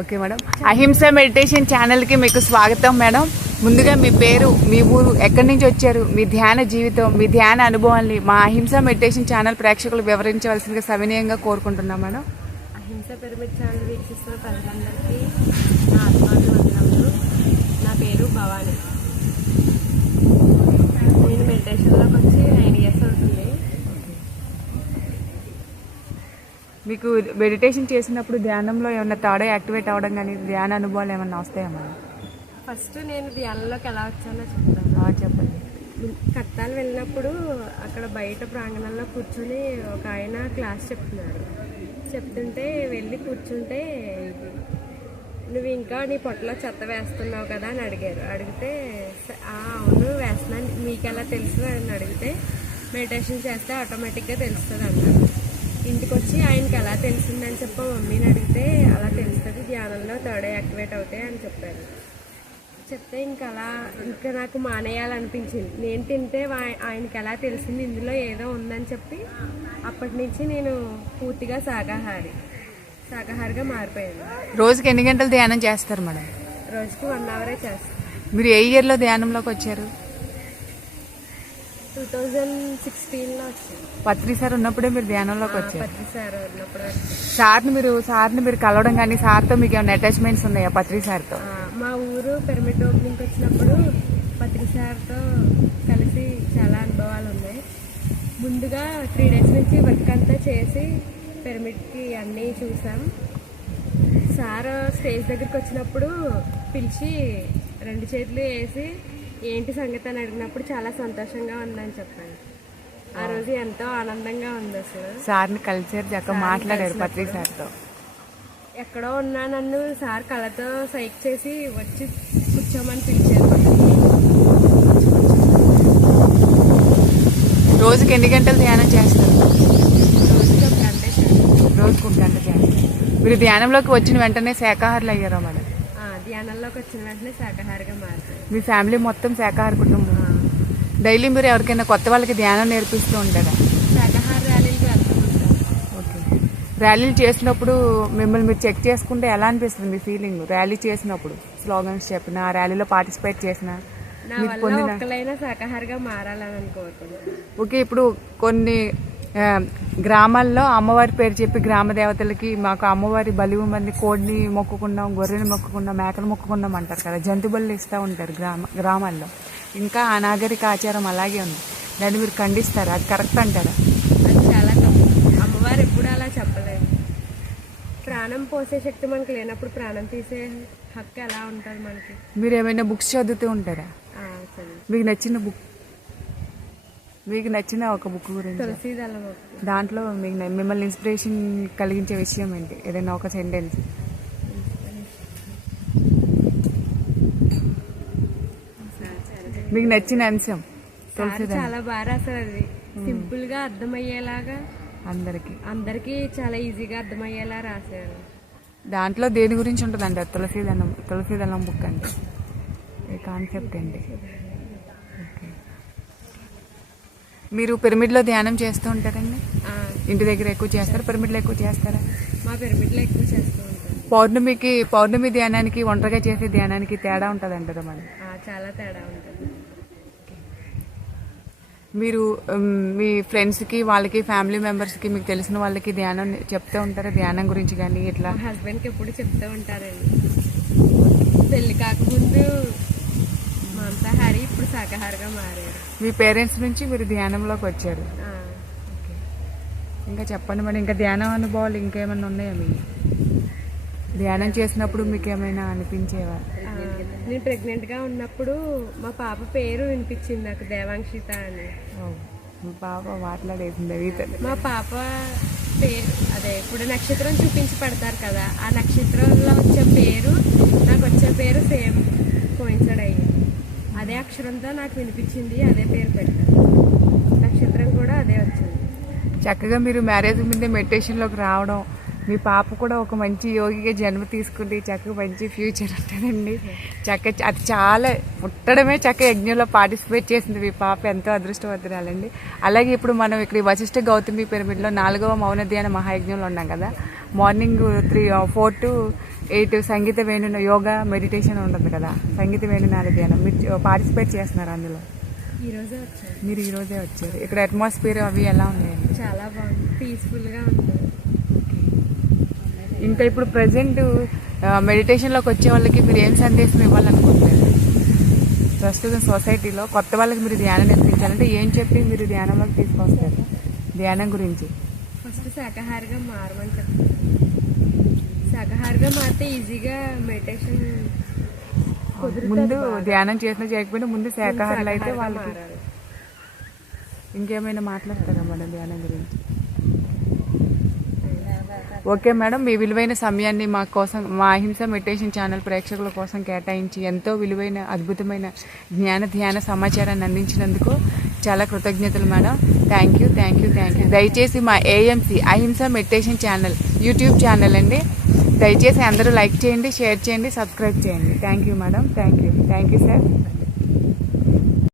Okay madam, అహింస meditation ఛానల్కి మీకు స్వాగతం మేడం. ముందుగా మీ పేరు, మీ ఊరు, ఎక్కడి నుంచి వచ్చారు, మీ ధ్యాన జీవితం, మీ ధ్యాన అనుభవాల్ని మా అహింస మెడిటేషన్ ఛానల్ ప్రేక్షకులు వివరించవలసిందిగా సవినయంగా కోరుకుంటున్నాం మేడం. అహింస పిరమిడ్ ఛానల్ వీక్షిస్తున్న ప్రజలందరికీ నా ఆత్మాభివందనములు. నా పేరు భవాని. నేను మెడిటేషన్లోకి వచ్చి 9 years అవుతుంది. మీకు మెడిటేషన్ చేసినప్పుడు ధ్యానంలో ఏమన్నా తాడే యాక్టివేట్ అవ్వడం కానీ ధ్యాన అనుభవాలు ఏమన్నా వస్తాయా మేడం? ఫస్ట్ నేను ధ్యానంలోకి ఎలా వచ్చానో చెప్తాను. చెప్పండి. కట్టాలు వెళ్ళినప్పుడు అక్కడ బయట ప్రాంగణంలో కూర్చొని ఒక ఆయన క్లాస్ చెప్తుంటే వెళ్ళి కూర్చుంటే, నువ్వు ఇంకా నీ పొట్టలో చెత్త వేస్తున్నావు కదా అని అడిగితే అవును వేస్తున్నాను, మీకు ఎలా తెలుసు అని అడిగితే, మెడిటేషన్ చేస్తే ఆటోమేటిక్గా తెలుస్తుంది అన్నారు. ఇంటికి వచ్చి ఆయనకి ఎలా తెలిసిందని చెప్పి మమ్మీని అడిగితే, అలా తెలుస్తుంది, ధ్యానంలో థర్డ్ ఐ యాక్టివేట్ అవుతాయి అని చెప్పారు. చెప్తే ఇంకా నాకు మానేయాలనిపించింది. నేను తింటే ఆయనకి ఎలా తెలిసింది ఇందులో ఏదో ఉందని చెప్పి అప్పటి నుంచి నేను పూర్తిగా శాకాహారిగా మారిపోయాను. రోజుకి ఎన్ని గంటలు ధ్యానం చేస్తారు మేడం? రోజుకి 1 hour చేస్తాను. మీరు ఏ ఇయర్లో ధ్యానంలోకి వచ్చారు? 2016లో వచ్చాను. పత్రి సార్ ఉన్నప్పుడే మీరు ధ్యానంలోకి వచ్చారు? పత్రి సార్ ఉన్నప్పుడు. సార్ని మీరు కలవడం కానీ సార్తో మీకు ఏమైనా అటాచ్మెంట్స్ ఉన్నాయా పత్రి సార్తో? మా ఊరు పిరమిడ్ ఓపెనింగ్కి వచ్చినప్పుడు పత్రి సార్తో కలిసి చాలా అనుభవాలు ఉన్నాయి. ముందుగా 3 days నుంచి వర్క్ అంతా చేసి పిరమిడ్కి అన్నీ చూసాం. సార్ స్టేజ్ దగ్గరికి వచ్చినప్పుడు పిలిచి 2 చేతులు వేసి ఏంటి సంగతి అని అడిగినప్పుడు చాలా సంతోషంగా ఉందని చెప్పాను. ఆ రోజు ఎంతో ఆనందంగా ఉంది. అసలు సార్ని కలిసారు, చక్కగా మాట్లాడారు పత్రి సార్తో. ఎక్కడో ఉన్నా నన్ను సార్ కళ్ళతో సైక్ చేసి వచ్చి కూర్చోమని పిలిచారు. రోజుకి ఎన్ని గంటలు ధ్యానం చేస్తారు? రోజుకి 1 గంట చేస్తారు. రోజుకి 1 గంట చేస్తారు. మీరు ధ్యానంలోకి వచ్చిన వెంటనే శాకాహారులు అయ్యారా మేడం? ధ్యానంలోకి వచ్చిన వెంటనే శాకాహారిగా మారుతారు. మీ ఫ్యామిలీ మొత్తం శాకాహార కుటుంబం? డైలీ మీరు ఎవరికైనా కొత్త వాళ్ళకి ధ్యానం నేర్పిస్తూ ఉంటారా? శాకాహార ర్యాలీలకు వెళ్తూ ఉంటారు. ఓకే. ర్యాలీలు చేసినప్పుడు మిమ్మల్ని మీరు చెక్ చేసుకుంటే ఎలా అనిపిస్తుంది మీ ఫీలింగ్? ర్యాలీ చేసినప్పుడు స్లోగన్స్ చెప్పిన, ర్యాలీలో పార్టిసిపేట్ చేసిన, నా వల్ల ఒక్కలైనా శాకాహారిగా మారాలని అనుకోవట్లేదు. ఓకే. ఇప్పుడు కొన్ని గ్రామాల్లో అమ్మవారి పేరు చెప్పి గ్రామ దేవతలకి మాకు అమ్మవారి బలి ఇవ్వమని కోడిని మొక్కుకున్నాం, గొర్రెని మొక్కుకున్నాం, మేకను మొక్కుకున్నాం అంటారు కదా, జంతు బలు ఇస్తూ ఉంటారు గ్రామాల్లో. ఇంకా అనాగరిక ఆచారం అలాగే ఉంది. దాన్ని మీరు ఖండిస్తారా? అది కరెక్ట్ అంటారా? అది చాలా తప్పు. అమ్మవారు ఎప్పుడు అలా చెప్పలేదు. ప్రాణం పోసే శక్తి మనకు లేనప్పుడు ప్రాణం తీసే హక్కు ఎలా ఉంటుంది మనకి? మీరు ఏమైనా బుక్స్ చదువుతూ ఉంటారా? మీకు నచ్చిన ఒక బుక్ గురించి, తులసీదళం, దాంట్లో మిమ్మల్ని ఇన్స్పిరేషన్ కలిగించే విషయం ఏంటి? ఏదైనా ఒక సెంటెన్స్. మీకు నచ్చిన అంశం తులసీదళం. చాలా బాగా రాశారు. అది సింపుల్ గా అర్థమయ్యేలాగా అందరికి చాలా ఈజీగా అర్థమయ్యేలా రాశారు. దాంట్లో దేని గురించి ఉంటుందండి తులసీదళం బుక్ అంటే? ఈ కాన్సెప్ట్ ఏంటి? మీరు పిరమిడ్లో ధ్యానం చేస్తూ ఉంటారండి? ఇంటి దగ్గర ఎక్కువ చేస్తారా, పిరమిడ్లో ఎక్కువ చేస్తారా? మా పిరమిడ్లో ఎక్కువ చేస్తూ ఉంటాం. పౌర్ణమి ధ్యానానికి ఒంటరిగా చేసే ధ్యానానికి తేడా ఉంటుంది అంటారా మరి? చాలా తేడా ఉంటుంది. మీరు మీ ఫ్రెండ్స్కి, వాళ్ళకి, ఫ్యామిలీ మెంబర్స్కి, మీకు తెలిసిన వాళ్ళకి ధ్యానం చెప్తూ ఉంటారా? ధ్యానం గురించి కానీ ఇట్లా? మా హస్బెండ్కి ఎప్పుడు చెప్తూ ఉంటారండి. పెళ్లి కాకముందు మాంసాహారి, ఇప్పుడు శాకాహారిగా మారారు. మీ పేరెంట్స్ నుంచి మీరు ధ్యానంలోకి వచ్చారు. ఇంకా చెప్పండి మరి, ఇంకా ధ్యానం అనుభవాలు ఇంకేమైనా ఉన్నాయా? మీ ధ్యానం చేసినప్పుడు మీకు ఏమైనా అనిపించేవా? నేను ప్రెగ్నెంట్గా ఉన్నప్పుడు మా పాప పేరు వినిపించింది నాకు, దేవాంక్షిత అని. మీ పాప మాట్లాడేసింది? మా పాప పేరు అదే ఇప్పుడు నక్షత్రం చూపించి పెడతారు కదా, ఆ నక్షత్రంలో వచ్చే పేరు నాకు వచ్చే పేరు సేమ్ కోయిన్సైడ్ అయ్యింది. అదే అక్షరంతో నాకు వినిపించింది, అదే పేరు పెట్టాను. నక్షత్రం కూడా అదే వచ్చింది. చక్కగా మీరు మ్యారేజ్ ముందే మెడిటేషన్లోకి రావడం, మీ పాప కూడా ఒక మంచి యోగిగా జన్మ తీసుకుంటే చక్కగా మంచి ఫ్యూచర్ ఉంటుందండి. అది చాలా పుట్టడమే యజ్ఞంలో పార్టిసిపేట్ చేసింది మీ పాప. ఎంతో అదృష్టవంతురాలండి. అలాగే ఇప్పుడు మనం ఇక్కడ వశిష్ఠ గౌతమి పిరమిడ్లో 4వ మౌన ధ్యాన మహాయజ్ఞంలో ఉన్నాం కదా. మార్నింగ్ 4 to 8 సంగీత వేణు యోగా మెడిటేషన్ ఉంటుంది కదా, సంగీత వేణునాద ధ్యానం. మీరు పార్టిసిపేట్ చేస్తున్నారు అందులో? ఈరోజే వచ్చాను. మీరు ఈరోజే వచ్చారు. ఇక్కడ అట్మాస్ఫియర్ అవి ఎలా ఉన్నాయండి? చాలా బాగుంది, పీస్ఫుల్గా ఉంటుంది. ఇంకా ఇప్పుడు ప్రజెంట్ మెడిటేషన్లోకి వచ్చే వాళ్ళకి మీరు ఏం సందేశం ఇవ్వాలనుకుంటున్నారు? ప్రస్తుతం సొసైటీలో కొత్త వాళ్ళకి మీరు ధ్యానం నేర్పించాలంటే ఏం చెప్పి మీరు ధ్యానంలోకి తీసుకొస్తారు? ధ్యానం గురించి ఫస్ట్ శాకాహారిగా మారమని చెప్తాను. శాకాహారిగా మారితే ఈజీగా మెడిటేషన్ ముందు ధ్యానం చేసినా చేయకపోయినా ముందు శాకాహారులు అయితే వాళ్ళకి. ఇంకేమైనా మాట్లాడతారా మేడం ధ్యానం గురించి? ఓకే మేడం, మీ విలువైన సమయాన్ని మా కోసం, మా అహింస మెడిటేషన్ ఛానల్ ప్రేక్షకుల కోసం కేటాయించి ఎంతో విలువైన అద్భుతమైన ధ్యాన సమాచారాన్ని అందించినందుకు చాలా కృతజ్ఞతలు మేడం. Thank you. దయచేసి మా AMC అహింస మెడిటేషన్ ఛానల్ యూట్యూబ్ ఛానల్ అండి, దయచేసి అందరూ లైక్ చేయండి, షేర్ చేయండి, సబ్స్క్రైబ్ చేయండి. Thank you madam. Thank you sir.